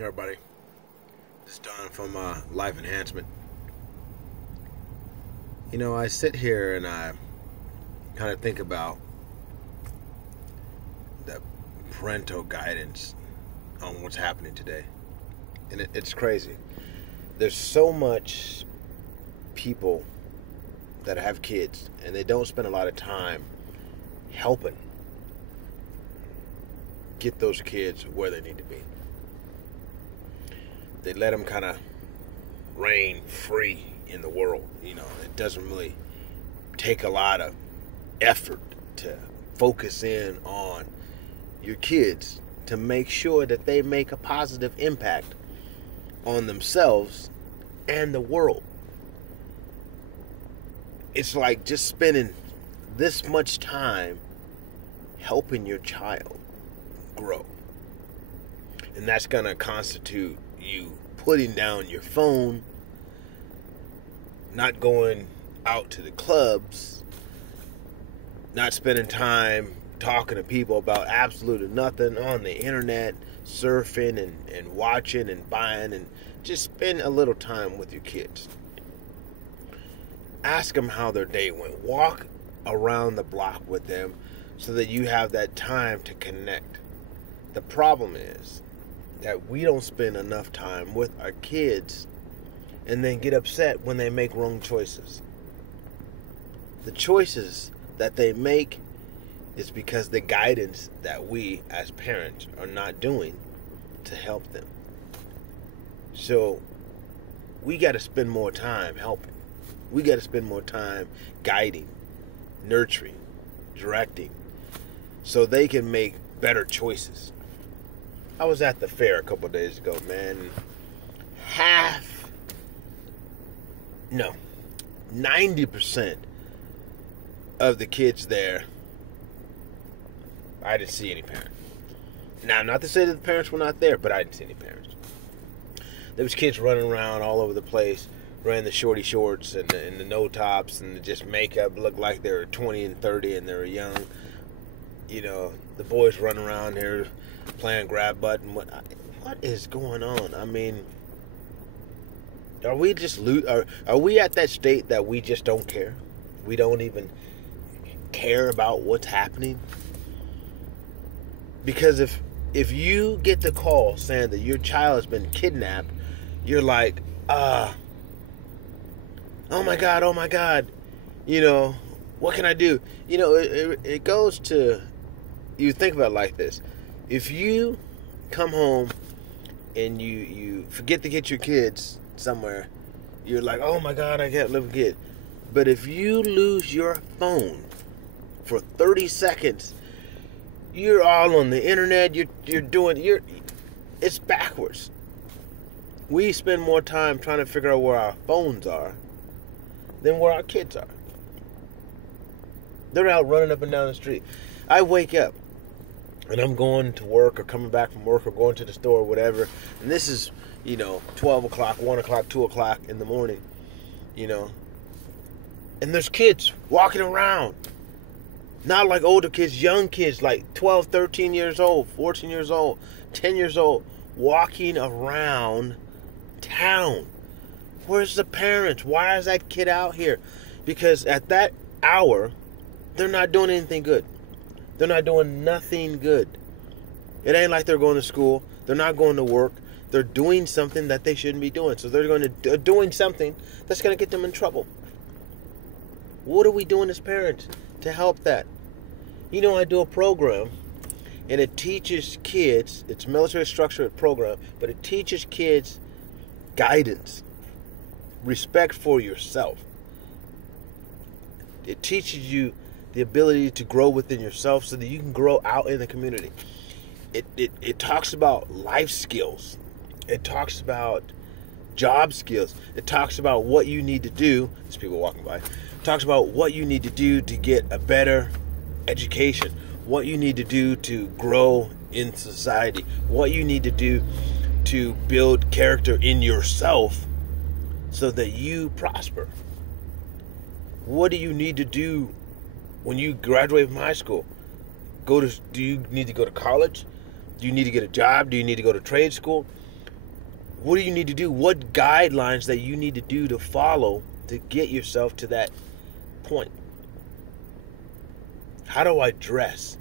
Hey everybody, it's Don from Life Enhancement. I sit here and I kind of think about the parental guidance on what's happening today. And it's crazy. There's so much people that have kids and they don't spend a lot of time helping get those kids where they need to be. They let them kind of reign free in the world. It doesn't really take a lot of effort to focus in on your kids to make sure that they make a positive impact on themselves and the world. It's like just spending this much time helping your child grow. And that's going to constitute you putting down your phone, not going out to the clubs, not spending time talking to people about absolutely nothing on the internet, surfing and watching and buying, and just spend a little time with your kids. Ask them how their day went. Walk around the block with them so that you have that time to connect. The problem is that we don't spend enough time with our kids and then get upset when they make wrong choices. The choices that they make is because the guidance that we as parents are not doing to help them. So we got to spend more time helping. We got to spend more time guiding, nurturing, directing, so they can make better choices. I was at the fair a couple of days ago, man. 90% of the kids there, I didn't see any parents. Now, not to say that the parents were not there, but I didn't see any parents. There was kids running around all over the place, wearing the shorty shorts and the no tops and just makeup, looked like they were 20 and 30 and they were young. The boys running around there playing grab button. What is going on? I mean, are we just are we at that state that we just don't care? We don't even care about what's happening? Because if you get the call saying that your child has been kidnapped, you're like, oh my God, what can I do? It goes to, you think about it like this. If you come home and you forget to get your kids somewhere, you're like, oh my God, I can't live a kid. But if you lose your phone for 30 seconds, you're all on the internet, it's backwards. We spend more time trying to figure out where our phones are than where our kids are. They're out running up and down the street. I wake up and I'm going to work or coming back from work or going to the store or whatever, and this is 12 o'clock, 1 o'clock, 2 o'clock in the morning, and there's kids walking around. Not like older kids, young kids, like 12, 13 years old, 14 years old, 10 years old, walking around town. Where's the parents? Why is that kid out here? Because at that hour, they're not doing anything good. They're not doing nothing good. It ain't like they're going to school. They're not going to work. They're doing something that they shouldn't be doing. So they're doing something that's going to get them in trouble. What are we doing as parents to help that? I do a program, and it teaches kids, it's a military structured program, but it teaches kids guidance, respect for yourself. It teaches you the ability to grow within yourself so that you can grow out in the community. It talks about life skills. It talks about job skills. It talks about what you need to do. There's people walking by. It talks about what you need to do to get a better education, what you need to do to grow in society, what you need to do to build character in yourself so that you prosper. What do you need to do when you graduate from high school? Do you need to go to college? Do you need to get a job? Do you need to go to trade school? What do you need to do? What guidelines that you need to do to follow to get yourself to that point? How do I dress?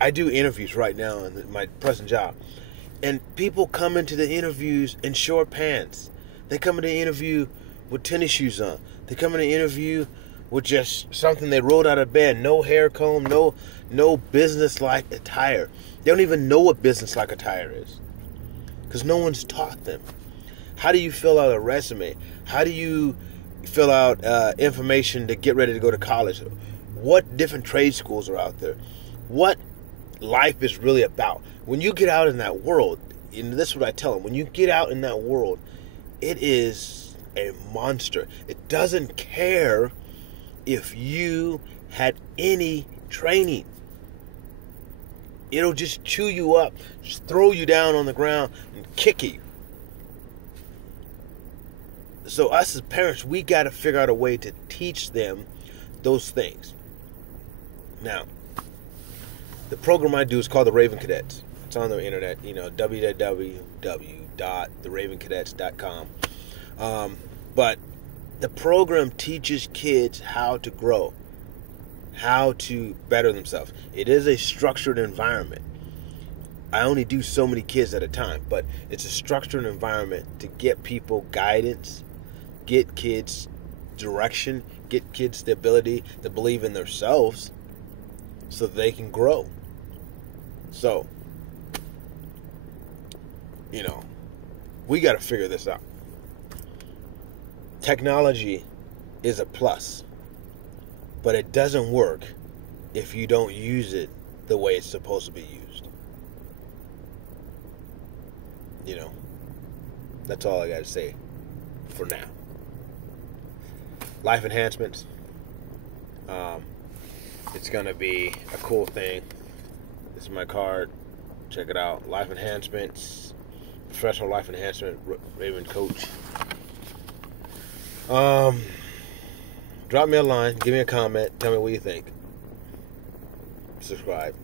I do interviews right now in my present job. And people come into the interviews in short pants. They come into the interview with tennis shoes on. They come into the interview with just something they rolled out of bed. No hair comb, no business-like attire. They don't even know what business-like attire is, because no one's taught them. How do you fill out a resume? How do you fill out information to get ready to go to college? What different trade schools are out there? What life is really about? When you get out in that world, and this is what I tell them, when you get out in that world, it is a monster. It doesn't care if you had any training. It'll just chew you up, just throw you down on the ground and kick you. So us as parents, we got to figure out a way to teach them those things. Now, the program I do is called the Raven Cadets. It's on the internet, www.theravencadets.com. But the program teaches kids how to grow, how to better themselves. It is a structured environment. I only do so many kids at a time, but it's a structured environment to get people guidance, get kids direction, get kids the ability to believe in themselves so that they can grow. So, we got to figure this out. Technology is a plus, but it doesn't work if you don't use it the way it's supposed to be used. That's all I got to say for now. Life enhancements. It's going to be a cool thing. This is my card. Check it out. Life enhancements. Professional life enhancement. Raven coach. Drop me a line. Give me a comment. Tell me what you think. Subscribe.